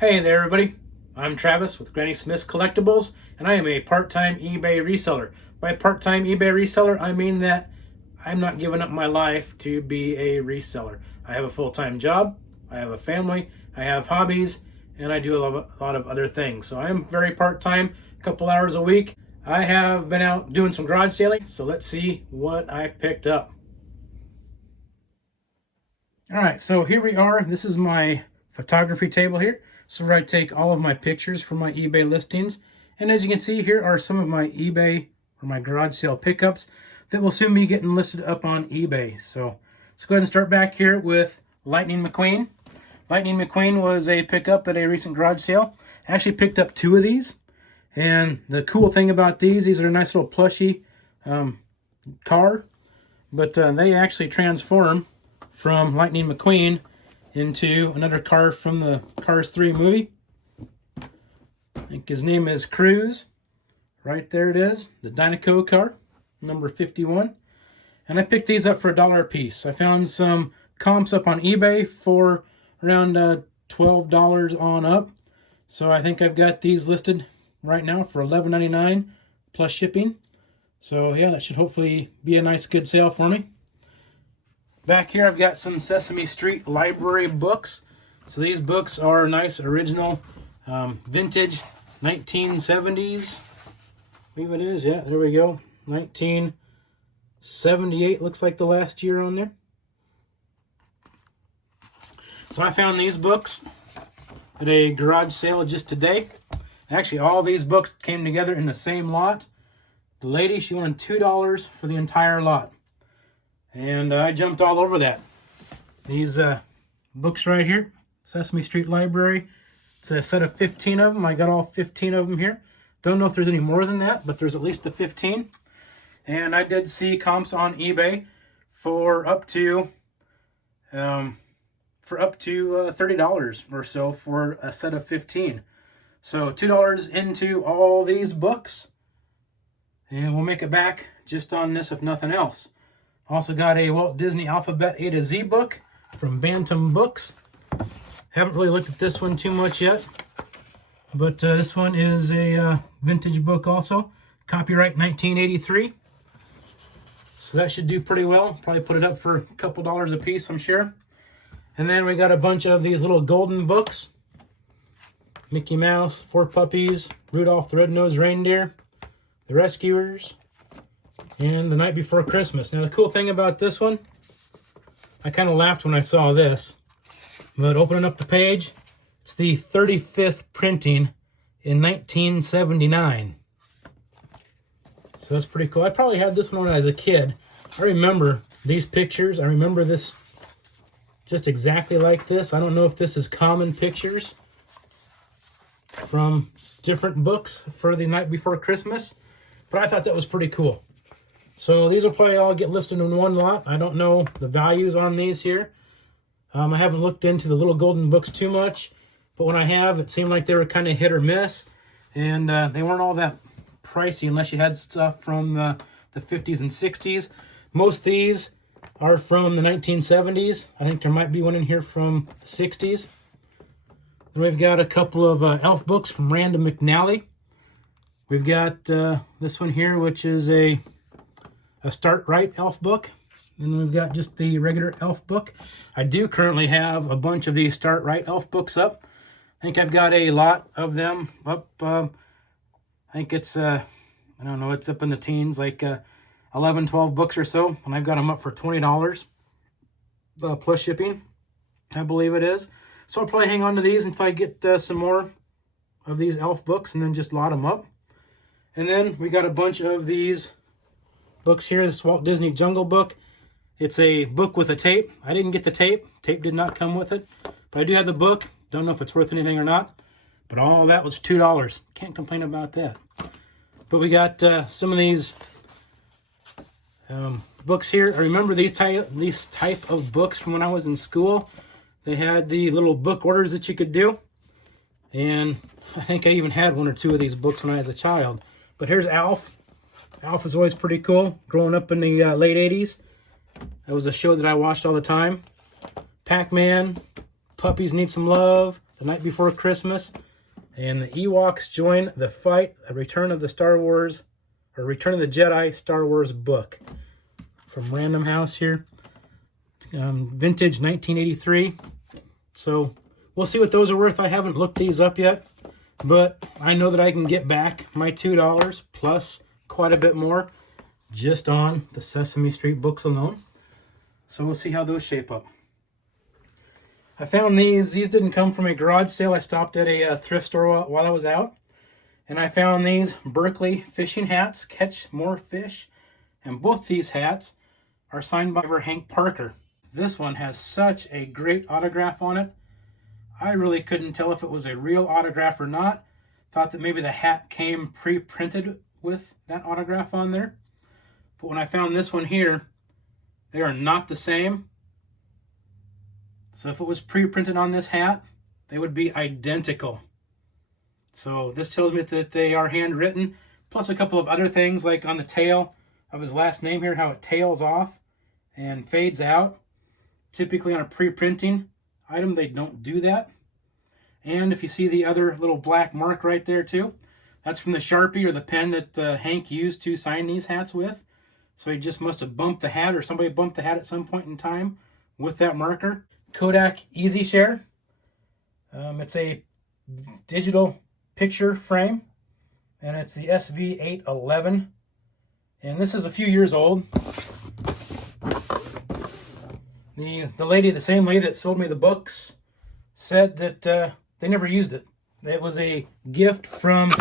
Hey there, everybody. I'm Travis with Granny Smith's Collectibles, and I am a part-time eBay reseller. By part-time eBay reseller, I mean that I'm not giving up my life to be a reseller. I have a full-time job, I have a family, I have hobbies, and I do a lot of other things. So I'm very part-time, a couple hours a week. I have been out doing some garage sailing, so let's see what I picked up. All right, so here we are. This is my photography table here. So where I take all of my pictures from my eBay listings. And as you can see, here are some of my eBay or my garage sale pickups that will soon be getting listed up on eBay. So let's go ahead and start back here with Lightning McQueen. Lightning McQueen was a pickup at a recent garage sale. I actually picked up 2 of these. And the cool thing about these are a nice little plushy car. But they actually transform from Lightning McQueen into another car from the Cars 3 movie. I think his name is Cruz. Right there it is, the Dynaco car, number 51. And I picked these up for $1 a piece. I found some comps up on eBay for around $12 on up. So I think I've got these listed right now for $11.99 plus shipping. So yeah, that should hopefully be a nice good sale for me. Back here I've got some Sesame Street library books. So these books are nice original vintage 1970s. I believe it is, yeah, there we go. 1978 looks like the last year on there. So I found these books at a garage sale just today. Actually, all these books came together in the same lot. The lady, she wanted $2 for the entire lot. And I jumped all over that. These books right here, Sesame Street Library. It's a set of 15 of them. I got all 15 of them here. Don't know if there's any more than that, but there's at least the 15. And I did see comps on eBay for up to $30 or so for a set of 15. So $2 into all these books, and we'll make it back just on this if nothing else. Also got a Walt Disney Alphabet A to Z book from Bantam Books. Haven't really looked at this one too much yet, but this one is a vintage book also. Copyright 1983. So that should do pretty well. Probably put it up for a couple dollars a piece, I'm sure. And then we got a bunch of these little golden books. Mickey Mouse, 4 Puppies, Rudolph the Red-Nosed Reindeer, The Rescuers, and The Night Before Christmas. Now the cool thing about this one, I kind of laughed when I saw this, but opening up the page, it's the 35th printing in 1979. So that's pretty cool. I probably had this one when I was a kid. I remember these pictures. I remember this just exactly like this. I don't know if this is common pictures from different books for The Night Before Christmas, but I thought that was pretty cool. So these will probably all get listed in one lot. I don't know the values on these here. I haven't looked into the little golden books too much, but when I have, it seemed like they were kind of hit or miss, and they weren't all that pricey unless you had stuff from the 50s and 60s. Most of these are from the 1970s. I think there might be one in here from the 60s. Then we've got a couple of elf books from Random McNally. We've got this one here, which is a Start Right elf book. And then we've got just the regular elf book. I do currently have a bunch of these Start Right elf books up. I think I've got a lot of them up. I think it's, I don't know, it's up in the teens, like 11, 12 books or so. And I've got them up for $20 plus shipping, I believe it is. So I'll probably hang on to these until I get some more of these elf books and then just lot them up. And then we got a bunch of these books here. This Walt Disney Jungle Book. It's a book with a tape. I didn't get the tape. Tape did not come with it. But I do have the book. Don't know if it's worth anything or not. But all that was $2. Can't complain about that. But we got some of these books here. I remember these type of books from when I was in school. They had the little book orders that you could do. And I think I even had 1 or 2 of these books when I was a child. But here's Alf. Alf is always pretty cool. Growing up in the late 80s. That was a show that I watched all the time. Pac-Man. Puppies Need Some Love. the night before Christmas. And the Ewoks join the fight, a Return of the Star Wars, or Return of the Jedi Star Wars book. From Random House here. Vintage 1983. So we'll see what those are worth. I haven't looked these up yet, but I know that I can get back my $2 plus quite a bit more just on the Sesame Street books alone. So we'll see how those shape up. I found these. These didn't come from a garage sale. I stopped at a thrift store while I was out, and I found these Berkeley fishing hats, Catch More Fish, and both these hats are signed by Hank Parker. This one has such a great autograph on it. I really couldn't tell if it was a real autograph or not. Thought that maybe the hat came pre-printed with that autograph on there. But when I found this one here, they are not the same. So if it was pre-printed on this hat, they would be identical. So this tells me that they are handwritten, plus a couple of other things like on the tail of his last name here, how it tails off and fades out. Typically on a pre-printing item, they don't do that. And if you see the other little black mark right there too, that's from the Sharpie or the pen that Hank used to sign these hats with. So he just must have bumped the hat, or somebody bumped the hat at some point in time with that marker. Kodak Easy Share. It's a digital picture frame, and it's the SV811. And this is a few years old. The same lady that sold me the books, said that they never used it. It was a gift from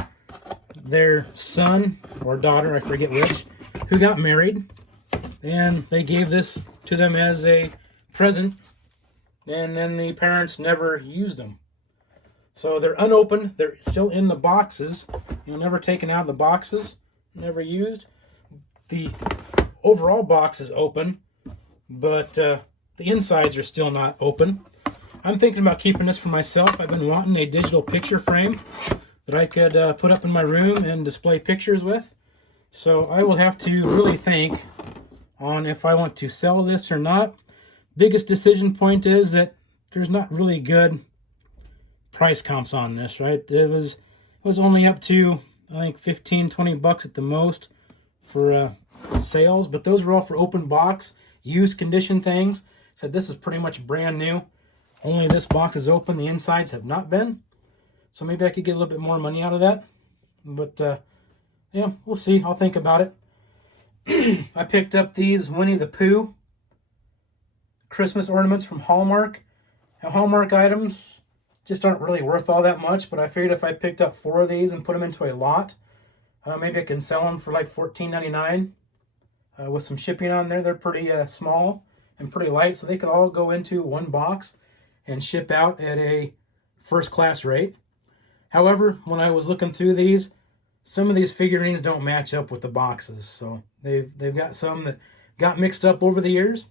their son or daughter, I forget which, who got married, and they gave this to them as a present, and then the parents never used them. So they're unopened. They're still in the boxes. Never taken out of the boxes, never used. The overall box is open, but the insides are still not open. I'm thinking about keeping this for myself. I've been wanting a digital picture frame that I could put up in my room and display pictures with. So I will have to really think on if I want to sell this or not. Biggest decision point is that there's not really good price comps on this, right? It was only up to, I think, $15-20 at the most for sales, but those were all for open box, used condition things. Said this is pretty much brand new. Only this box is open. The insides have not been. So maybe I could get a little bit more money out of that. But yeah, we'll see. I'll think about it. I picked up these Winnie the Pooh Christmas ornaments from Hallmark. Now, Hallmark items just aren't really worth all that much, but I figured if I picked up 4 of these and put them into a lot, maybe I can sell them for like $14.99 with some shipping on there. They're pretty small and pretty light, so they could all go into one box and ship out at a first-class rate. However, when I was looking through these, some of these figurines don't match up with the boxes. So they've got some that got mixed up over the years.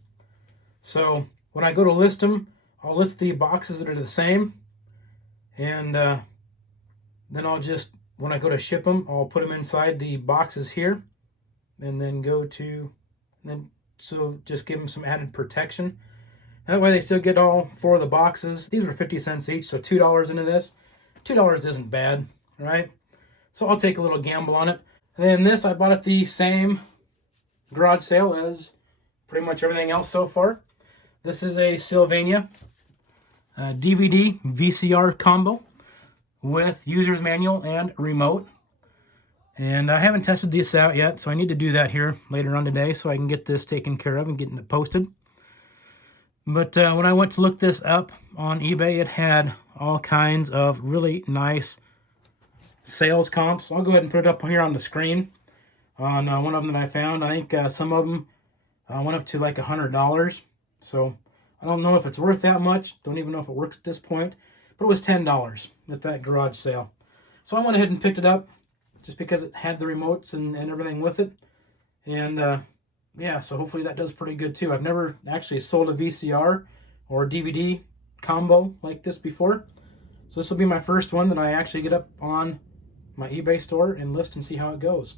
So when I go to list them, I'll list the boxes that are the same. And then I'll just, when I go to ship them, I'll put them inside the boxes here. And then so just give them some added protection. That way they still get all 4 of the boxes. These were 50 cents each, so $2 into this. $2 isn't bad, right? So I'll take a little gamble on it. And then this, I bought at the same garage sale as pretty much everything else so far. This is a Sylvania DVD VCR combo with user's manual and remote. And I haven't tested this out yet, so I need to do that here later on today so I can get this taken care of and getting it posted. But when I went to look this up on eBay, it had all kinds of really nice sales comps. I'll go ahead and put it up here on the screen on one of them that I found. I think some of them went up to like $100. So I don't know if it's worth that much. Don't even know if it works at this point. But it was $10 at that garage sale. So I went ahead and picked it up just because it had the remotes and everything with it. And yeah, so hopefully that does pretty good too. I've never actually sold a VCR or a DVD combo like this before. So this will be my first one that I actually get up on my eBay store and list and see how it goes.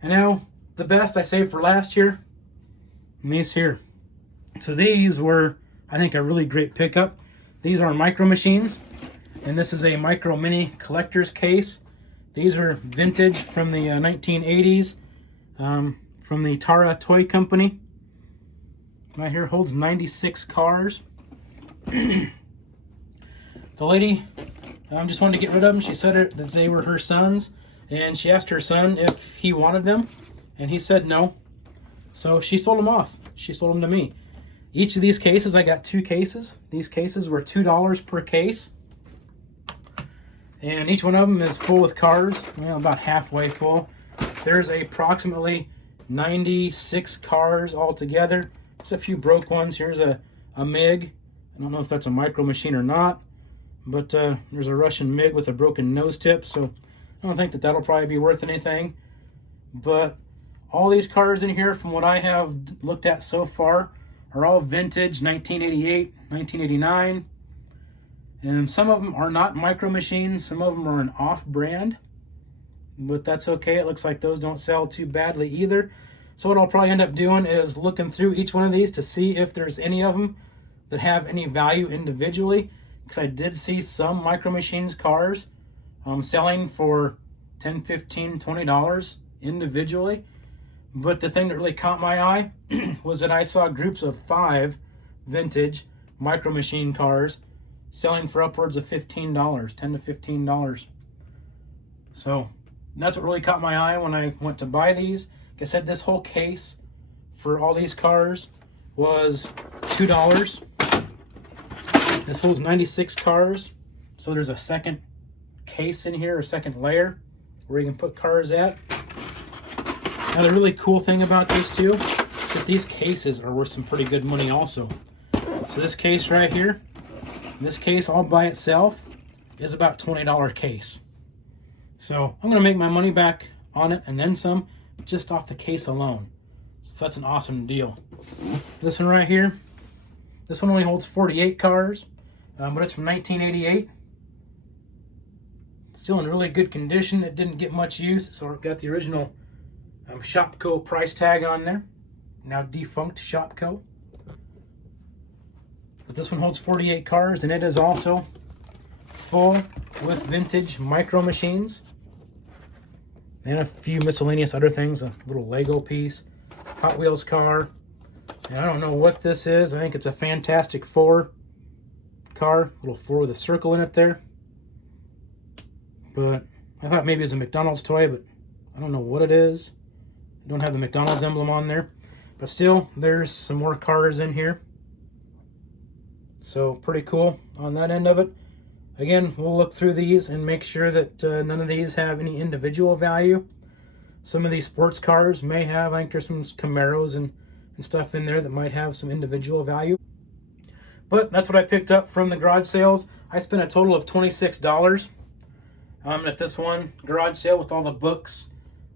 And now, the best I saved for last year, and these here. So these were, I think, a really great pickup. These are Micro Machines. And this is a micro mini collector's case. These are vintage from the 1980s, from the Tara Toy Company. Right here holds 96 cars. The lady just wanted to get rid of them. She said that they were her son's, and she asked her son if he wanted them, and he said no. So she sold them off. She sold them to me. Each of these cases, I got 2 cases. These cases were $2 per case. And each one of them is full with cars, well, about halfway full. There's approximately 96 cars altogether. There's a few broke ones. Here's a MiG. I don't know if that's a micro machine or not, but there's a Russian MiG with a broken nose tip, so I don't think that that'll probably be worth anything. But all these cars in here, from what I have looked at so far, are all vintage, 1988, 1989. And some of them are not micro machines. Some of them are an off-brand, but that's okay. It looks like those don't sell too badly either. So what I'll probably end up doing is looking through each one of these to see if there's any of them that have any value individually, because I did see some micro machines cars selling for $10, $15, $20 individually. But the thing that really caught my eye was that I saw groups of 5 vintage micro machine cars selling for upwards of $15, $10 to $15. So that's what really caught my eye when I went to buy these. Like I said, this whole case for all these cars was $2. This holds 96 cars. So there's a second case in here, a second layer where you can put cars at. Now the really cool thing about these two is that these cases are worth some pretty good money also. So this case right here, this case all by itself is about $20 case. So I'm going to make my money back on it and then some, just off the case alone. So that's an awesome deal. This one right here, this one only holds 48 cars, but it's from 1988. Still in really good condition. It didn't get much use, so it got the original Shopco price tag on there. Now defunct Shopco. But this one holds 48 cars, and it is also full with vintage micro machines and a few miscellaneous other things, a little Lego piece, Hot Wheels car, and I don't know what this is. I think it's a Fantastic Four car, little 4 with a circle in it there. But I thought maybe it was a McDonald's toy, but I don't know what it is. I don't have the McDonald's emblem on there. But still, there's some more cars in here. So pretty cool on that end of it. Again, we'll look through these and make sure that none of these have any individual value. Some of these sports cars may have, I think there's some Camaros and stuff in there that might have some individual value. But that's what I picked up from the garage sales. I spent a total of $26 at this one garage sale with all the books.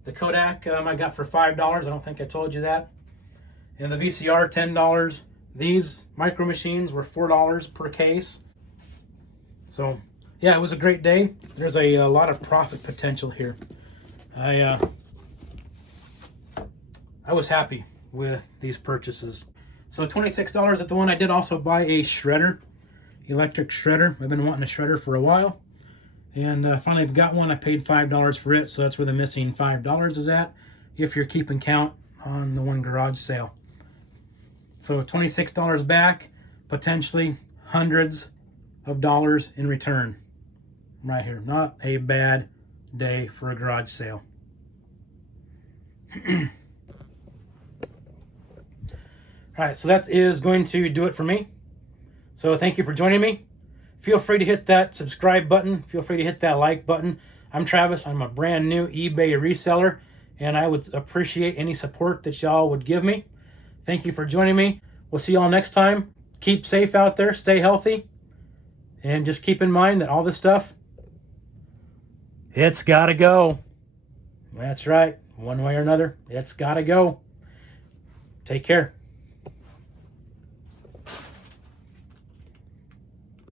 The Kodak I got for $5. I don't think I told you that. And the VCR, $10. These micro machines were $4 per case. So yeah, it was a great day. There's a lot of profit potential here. I was happy with these purchases. So $26 at the one. I did also buy a shredder, electric shredder. I've been wanting a shredder for a while, and finally got one. I paid $5 for it, so that's where the missing $5 is at, if you're keeping count on the one garage sale. So $26 back, potentially hundreds of dollars in return right here. Not a bad day for a garage sale. All right, so that is going to do it for me. So thank you for joining me. Feel free to hit that subscribe button. Feel free to hit that like button. I'm Travis. I'm a brand new eBay reseller, and I would appreciate any support that y'all would give me. Thank you for joining me. We'll see y'all next time. Keep safe out there. Stay healthy. And just keep in mind that all this stuff, it's got to go. That's right. One way or another, it's got to go. Take care.